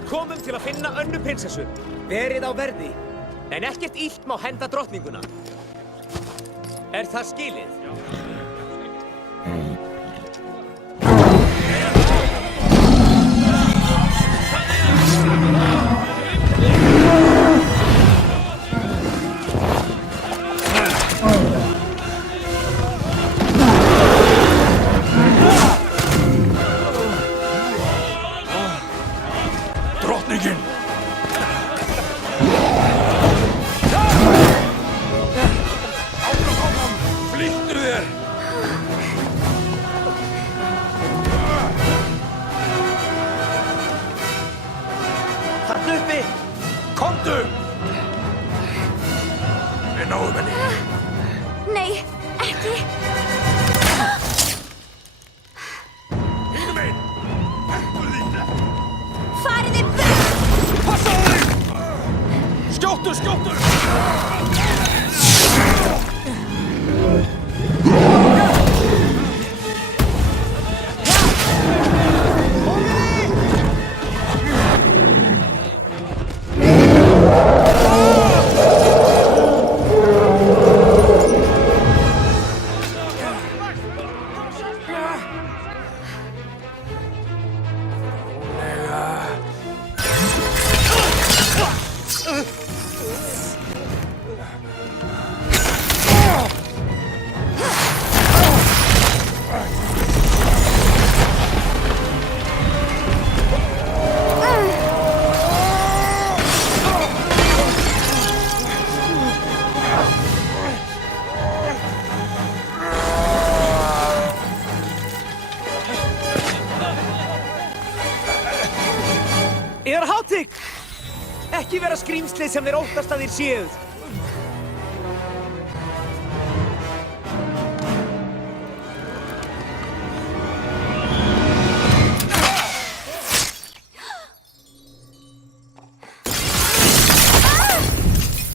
Við komum til að finna Önnu prinsessu. Verið á verði. En ekkert illt má henda drottninguna. Er það skilið? Drottningin! Flýttu þér! Þarna uppi! Komdu! Við náum henni. Nei, ekki. Hínum einn! Hættu þín! Farið þið burt! Passa á þig! Skjóttu, skjóttu! Yðar hátign! Ekki vera skrýmslið sem þeir óttast að þér séuð.